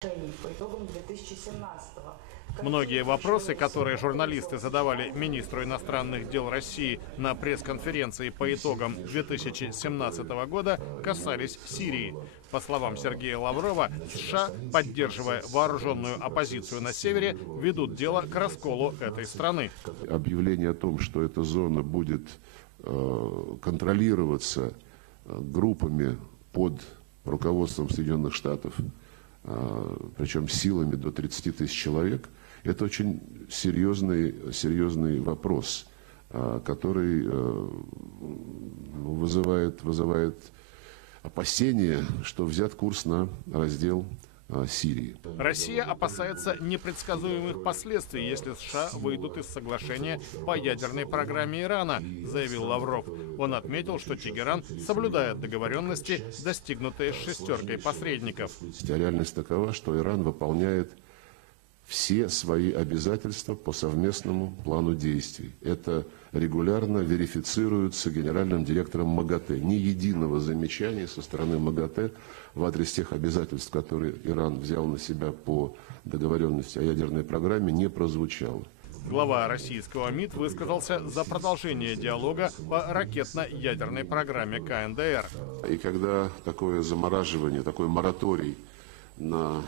По итогам 2017-го. Многие вопросы, которые журналисты задавали министру иностранных дел России на пресс-конференции по итогам 2017 года, касались Сирии. По словам Сергея Лаврова, США, поддерживая вооруженную оппозицию на севере, ведут дело к расколу этой страны. Объявление о том, что эта зона будет контролироваться группами под руководством Соединенных Штатов, причем силами до 30 тысяч человек, это очень серьезный вопрос, который вызывает опасения, что взят курс на раздел Сирии. Россия опасается непредсказуемых последствий, если США выйдут из соглашения по ядерной программе Ирана, заявил Лавров. Он отметил, что Тегеран соблюдает договоренности, достигнутые шестеркой посредников. Реальность такова, что Иран выполняет все свои обязательства по совместному плану действий. Это регулярно верифицируется генеральным директором МАГАТЭ. Ни единого замечания со стороны МАГАТЭ в адрес тех обязательств, которые Иран взял на себя по договоренности о ядерной программе, не прозвучало. Глава российского МИД высказался за продолжение диалога по ракетно-ядерной программе КНДР. И когда такое замораживание, такой мораторий на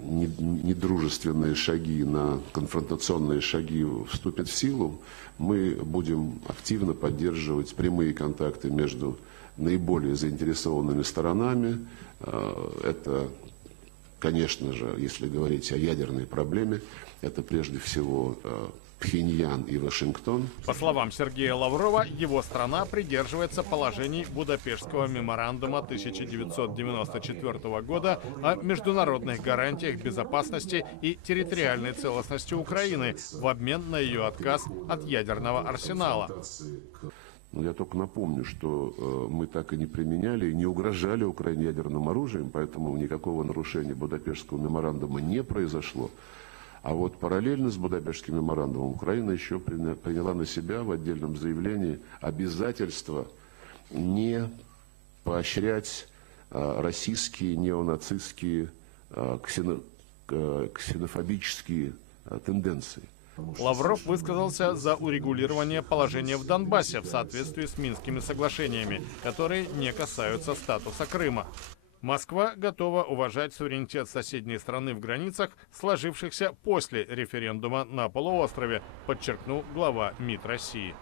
недружественные шаги, на конфронтационные шаги вступит в силу, мы будем активно поддерживать прямые контакты между наиболее заинтересованными сторонами. Это, конечно же, если говорить о ядерной проблеме, это прежде всего Пхеньян и Вашингтон. По словам Сергея Лаврова, его страна придерживается положений Будапештского меморандума 1994 года о международных гарантиях безопасности и территориальной целостности Украины в обмен на ее отказ от ядерного арсенала. Но я только напомню, что мы так и не применяли и не угрожали Украине ядерным оружием, поэтому никакого нарушения Будапештского меморандума не произошло. А вот параллельно с Будапештским меморандумом Украина еще приняла на себя в отдельном заявлении обязательство не поощрять российские неонацистские ксенофобические тенденции. Лавров высказался за урегулирование положения в Донбассе в соответствии с Минскими соглашениями, которые не касаются статуса Крыма. Москва готова уважать суверенитет соседней страны в границах, сложившихся после референдума на полуострове, подчеркнул глава МИД России.